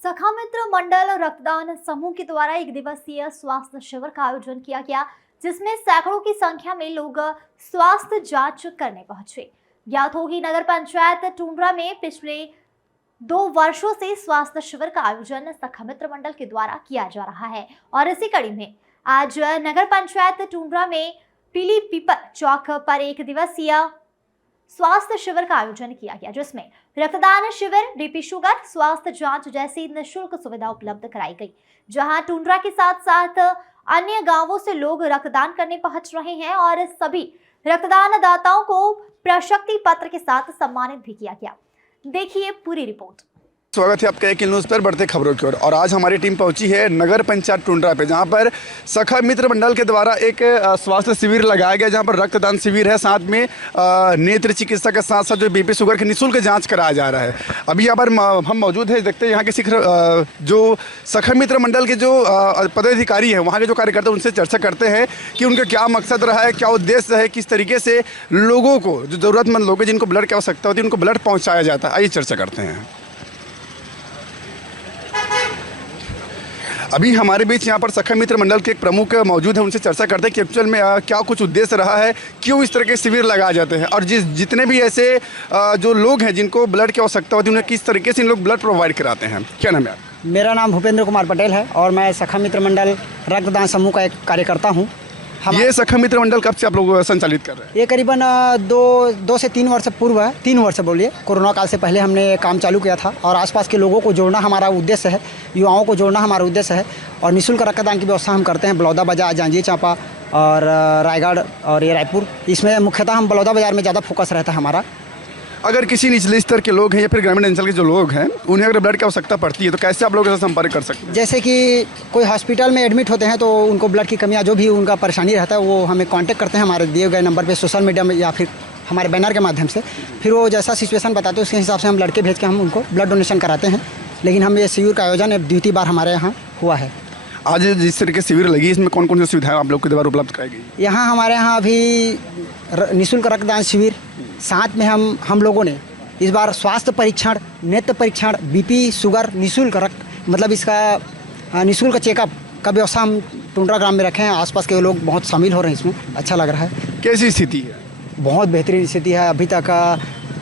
सखा मित्र मंडल रक्तदान समूह के द्वारा एक दिवसीय स्वास्थ्य शिविर का आयोजन किया गया, जिसमें सैकड़ों की संख्या में लोग स्वास्थ्य जांच करने पहुंचे। ज्ञात होगी, नगर पंचायत टुंड्रा में पिछले 2 वर्षों से स्वास्थ्य शिविर का आयोजन सखा मित्र मंडल के द्वारा किया जा रहा है और इसी कड़ी में आज नगर पंचायत टुंड्रा में पीली पीपल चौक पर एक दिवसीय स्वास्थ्य शिविर का आयोजन किया गया, जिसमें रक्तदान शिविर, बीपी शुगर, स्वास्थ्य जांच जैसी निःशुल्क सुविधा उपलब्ध कराई गई। जहां टुंड्रा के साथ साथ अन्य गांवों से लोग रक्तदान करने पहुंच रहे हैं और सभी रक्तदान दाताओं को प्रशस्ति पत्र के साथ सम्मानित भी किया गया। देखिए पूरी रिपोर्ट। स्वागत है आपका एक न्यूज़ पर बढ़ते खबरों की ओर। और आज हमारी टीम पहुंची है नगर पंचायत टुंड्रा पे, जहां पर सखा मित्र मंडल के द्वारा एक स्वास्थ्य शिविर लगाया गया, जहां पर रक्तदान शिविर है, साथ में नेत्र चिकित्सा के साथ साथ जो बीपी शुगर की निःशुल्क जांच कराया जा रहा है। अभी यहाँ पर हम मौजूद है, देखते हैं यहाँ के जो सखा मित्र मंडल के जो पदाधिकारी हैं, वहाँ के जो कार्यकर्ता, उनसे चर्चा करते हैं कि उनका क्या मकसद रहा है, क्या उद्देश्य है, किस तरीके से लोगों को, जो ज़रूरतमंद लोग हैं जिनको ब्लड की आवश्यकता होती है, उनको ब्लड पहुँचाया जाता है। आइए चर्चा करते हैं। अभी हमारे बीच यहाँ पर सखा मित्र मंडल के एक प्रमुख मौजूद है, उनसे चर्चा करते हैं कि एक्चुअल में क्या कुछ उद्देश्य रहा है, क्यों इस तरह के शिविर लगाए जाते हैं और जितने भी ऐसे जो लोग हैं जिनको ब्लड की आवश्यकता होती है, उन्हें किस तरीके से इन लोग ब्लड प्रोवाइड कराते हैं। क्या नाम है आपका? मेरा नाम भूपेंद्र कुमार पटेल है और मैं सखा मित्र मंडल रक्तदान समूह का एक कार्यकर्ता हूँ। ये सखा मित्र मंडल कब से आप लोग संचालित कर रहे हैं? ये करीबन 2 से 3 वर्ष पूर्व है, 3 वर्ष बोलिए, कोरोना काल से पहले हमने काम चालू किया था और आसपास के लोगों को जोड़ना हमारा उद्देश्य है, युवाओं को जोड़ना हमारा उद्देश्य है। और निःशुल्क रक्तदान की व्यवस्था हम करते हैं बलौदा बाजार, जांजगीर चांपा और रायगढ़ और ये रायपुर। इसमें मुख्यतः हम बलौदा बाजार में ज़्यादा फोकस रहता है हमारा। अगर किसी निचले स्तर के लोग हैं या फिर ग्रामीण अंचल के जो लोग हैं, उन्हें अगर ब्लड की आवश्यकता पड़ती है तो कैसे आप लोगों से संपर्क कर सकते हैं? जैसे कि कोई हॉस्पिटल में एडमिट होते हैं तो उनको ब्लड की कमियां, जो भी उनका परेशानी रहता है, वो हमें कांटेक्ट करते हैं हमारे दिए गए नंबर पे, सोशल मीडिया में या फिर हमारे बैनर के माध्यम से। फिर वो जैसा सिचुएशन बताते हैं उसके हिसाब से हम लड़के भेज के हम उनको ब्लड डोनेशन कराते हैं। लेकिन हम ये शिविर का आयोजन द्वितीय बार हमारे यहाँ हुआ है। आज जिस तरह की शिविर लगी, इसमें कौन कौन सी सुविधाएं आप लोग के द्वारा उपलब्ध कराई गई? यहाँ हमारे यहाँ अभी निःशुल्क रक्तदान शिविर, साथ में हम लोगों ने इस बार स्वास्थ्य परीक्षण, नेत्र परीक्षण, बीपी शुगर, निःशुल्क रक्त, मतलब इसका निःशुल्क चेकअप का व्यवस्था हम टुंड्रा ग्राम में रखे हैं। आसपास के लोग बहुत शामिल हो रहे हैं, इसमें अच्छा लग रहा है। कैसी स्थिति है? बहुत बेहतरीन स्थिति है। अभी तक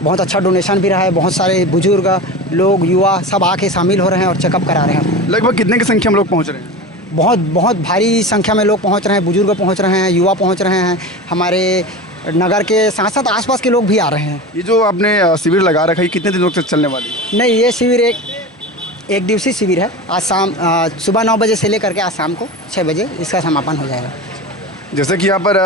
बहुत अच्छा डोनेशन भी रहा है। बहुत सारे बुजुर्ग लोग, युवा सब आके शामिल हो रहे हैं और चेकअप करा रहे हैं। लगभग कितने की संख्या में लोग पहुँच रहे हैं? बहुत भारी संख्या में लोग पहुँच रहे हैं, बुजुर्ग पहुँच रहे हैं, युवा पहुँच रहे हैं। हमारे नगर के साथ साथ आसपास के लोग भी आ रहे हैं। ये जो आपने शिविर लगा रखा है, कितने दिनों तक चलने वाली है? नहीं, ये शिविर एक दिवसीय शिविर है। आज सुबह 9 बजे से लेकर के आज शाम को 6 बजे इसका समापन हो जाएगा। जैसे कि यहाँ पर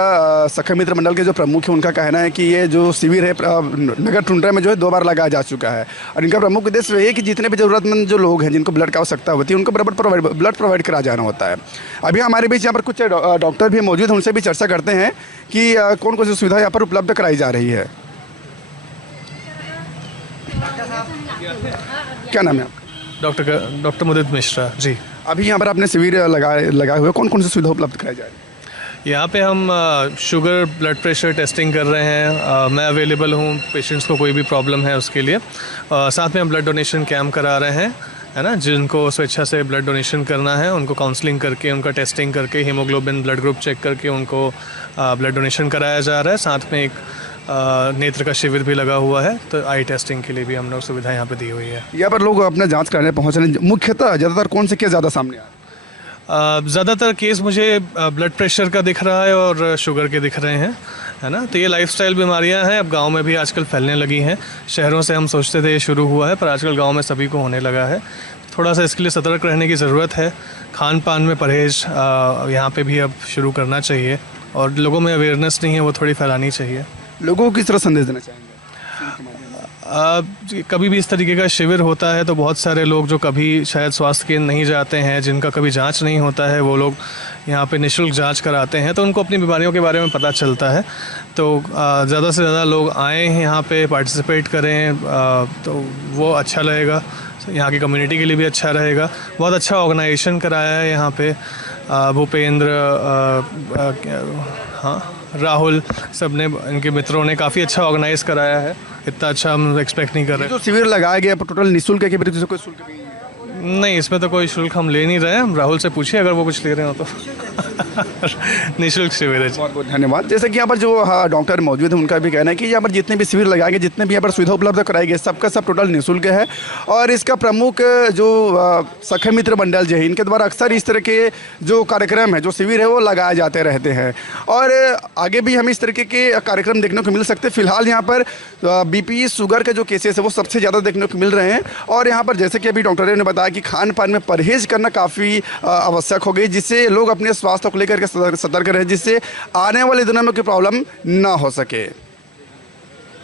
सखा मित्र मंडल के जो प्रमुख हैं, उनका कहना है कि ये जो शिविर है नगर टुंड्रा में जो है 2 बार लगाया जा चुका है और इनका प्रमुख उद्देश्य ये है कि जितने भी ज़रूरतमंद जो लोग हैं जिनको ब्लड की आवश्यकता होती है, उनको बराबर ब्लड प्रोवाइड करा जाना होता है। अभी हमारे बीच यहाँ पर कुछ डॉक्टर भी मौजूद हैं, उनसे भी चर्चा करते हैं कि कौन कौन सी सुविधा यहाँ पर उपलब्ध कराई जा रही है। क्या नाम है आपका? डॉक्टर मुदित मिश्रा जी। अभी यहाँ पर आपने शिविर लगाए हुए, कौन कौन सी सुविधा उपलब्ध कराई जा रही है? यहाँ पे हम शुगर, ब्लड प्रेशर टेस्टिंग कर रहे हैं। मैं अवेलेबल हूँ पेशेंट्स को कोई भी प्रॉब्लम है उसके लिए। साथ में हम ब्लड डोनेशन कैंप करा रहे हैं, है ना, जिनको स्वेच्छा से ब्लड डोनेशन करना है उनको काउंसलिंग करके, उनका टेस्टिंग करके, हीमोग्लोबिन ब्लड ग्रुप चेक करके उनको ब्लड डोनेशन कराया जा रहा है। साथ में एक नेत्र का शिविर भी लगा हुआ है, तो आई टेस्टिंग के लिए भी हम लोग सुविधा यहाँ पे दी हुई है। यहाँ पर लोग अपना जाँच कराने पहुँच रहे हैं। मुख्यतः ज़्यादातर कौन से केस ज़्यादा सामने आ रहे हैं? ज़्यादातर केस मुझे ब्लड प्रेशर का दिख रहा है और शुगर के दिख रहे हैं, है ना। तो ये लाइफस्टाइल बीमारियां हैं, अब गांव में भी आजकल फैलने लगी हैं। शहरों से हम सोचते थे ये शुरू हुआ है, पर आजकल गांव में सभी को होने लगा है। थोड़ा सा इसके लिए सतर्क रहने की ज़रूरत है। खान पान में परहेज़ यहाँ पे भी अब शुरू करना चाहिए और लोगों में अवेयरनेस नहीं है, वो थोड़ी फैलानी चाहिए। लोगों को किस तरह संदेश देना चाहेंगे? कभी भी इस तरीके का शिविर होता है तो बहुत सारे लोग जो कभी शायद स्वास्थ्य केंद्र नहीं जाते हैं, जिनका कभी जांच नहीं होता है, वो लोग यहाँ पे निःशुल्क जांच कराते हैं, तो उनको अपनी बीमारियों के बारे में पता चलता है। तो ज़्यादा से ज़्यादा लोग आएँ यहाँ पे पार्टिसिपेट करें, तो वो अच्छा लगेगा, यहाँ की कम्युनिटी के लिए भी अच्छा रहेगा। बहुत अच्छा ऑर्गेनाइजेशन कराया है यहाँ पे भूपेंद्र, हाँ, राहुल, सब ने, इनके मित्रों ने काफ़ी अच्छा ऑर्गेनाइज कराया है। इतना अच्छा हम एक्सपेक्ट नहीं कर रहे। जो शिविर लगाया गया टोटल निःशुल्क है कि कोई शुल्क भी? नहीं, इसमें तो कोई शुल्क हम ले नहीं रहे हैं। राहुल से पूछिए अगर वो कुछ ले रहे हो तो। निःशुल्क शिविर है। बहुत बहुत धन्यवाद। जैसे कि यहाँ पर जो डॉक्टर मौजूद है उनका भी कहना है कि यहाँ पर जितने भी शिविर लगाए गए, जितने भी यहाँ पर सुविधा उपलब्ध कराई गई, सबका सब टोटल निःशुल्क है। और इसका प्रमुख जो सखा मित्र मंडल जो है, इनके द्वारा अक्सर इस तरह के जो कार्यक्रम है, जो शिविर है, वो लगाए जाते रहते हैं और आगे भी हमें इस तरीके के कार्यक्रम देखने को मिल सकते हैं। फिलहाल यहाँ पर बीपी शुगर के जो केसेस है वो सबसे ज़्यादा देखने को मिल रहे हैं और यहाँ पर जैसे कि अभी डॉक्टर ने बताया कि खान पान में परहेज करना काफ़ी आवश्यक हो गई, जिससे लोग अपने स्वास्थ्य को लेकर के सतर्क रहे, जिससे आने वाले दिनों में कोई प्रॉब्लम ना हो सके।